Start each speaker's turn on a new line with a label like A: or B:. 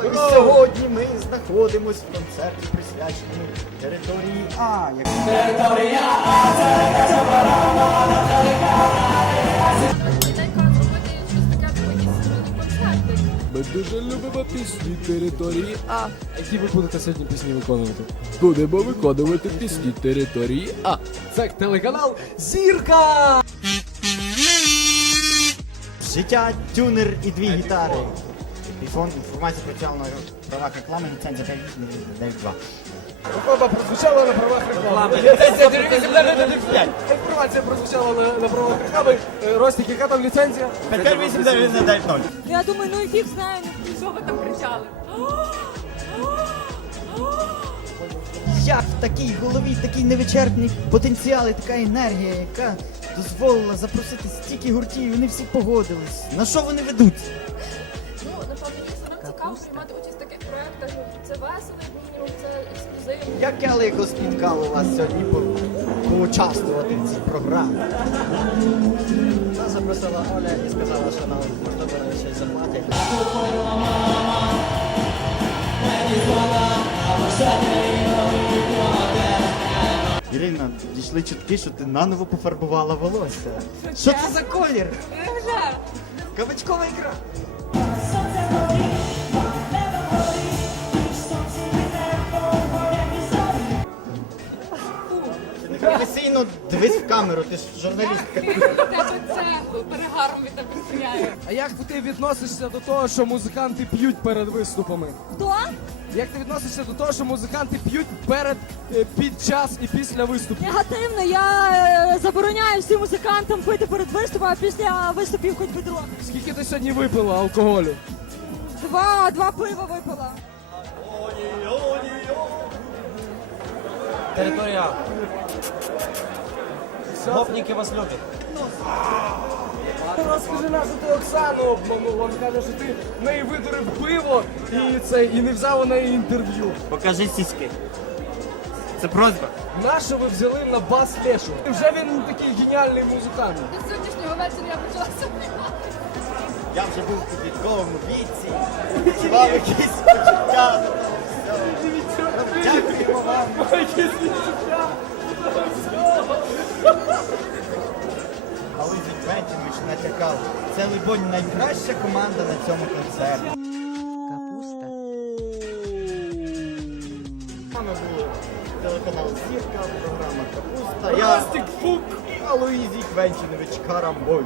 A: І сьогодні ми знаходимось в концерті, присвяченому території А.
B: Типу, якісь ну.
C: Ми дуже любимо пісні території А. Які ви будете сьогодні пісні виконувати? Будемо виконувати пісні території А. Це телеканал Зірка!
A: Життя, тюнер і дві гітари. Телефон, інформація про цього на правах реклами, ліцензія 992.
C: Реклама прозвучала на правах реклами. Ліцензія 995. Інформація прозвучала на, на правах реклами. Е, Ростик, яка там ліцензія?
A: 58990.
B: Я думаю, ну і фіг знає, ну що ви там кричали.
A: Як в такій голові такий невичерпний потенціал і така енергія, яка дозволила запросити стільки гуртів, і вони всі погодились. На що вони ведуть?
B: Проєктах. Це весело, як мінімум, це ексклюзивно.
A: Яке лихо спіткало вас сьогодні поучаствувати в цій програмі? Нас запросила Оля і сказала, що нам можливо ще й заплатить. Ірина, дійшли чутки, що ти наново пофарбувала волосся. Що це за колір? Кабачкова ікра. Професійно дивись в камеру, ти ж журналістка.
B: Це перегаром від тебе стріляє.
C: А як ти відносишся до того, що музиканти п'ють перед виступами?
B: Хто?
C: Як ти відносишся до того, що музиканти п'ють перед, е, під час і після виступу?
D: Негативно, я е, забороняю всім музикантам пити перед виступом, а після виступів хоч би дрон.
C: Скільки ти сьогодні випила алкоголю?
D: Два, два пива випила.
E: Територія. Гопніки вас люблять.
C: Розкажи нам, що ти Оксану обманула. Він каже, що ти в неї видурив пиво і, це, і не взяв у неї інтерв'ю.
E: Покажи сіськи. Це просьба.
C: Нащо ви взяли на бас Лешу? Вже він такий геніальний музикант.
B: До сьогоднішнього вечора я почала сумнівати.
A: Я вже був у підлітковому віці, відчував якісь почуття. Дякуємо вам. Вітвентінович натякав. Це, либонь, найкраща команда на цьому концерті.
D: Капуста.
A: Нами були телеканал Зірка, програма Капуста. Я
C: Ростик Фук.
A: і Алоїзій Квенчинович Карамбой.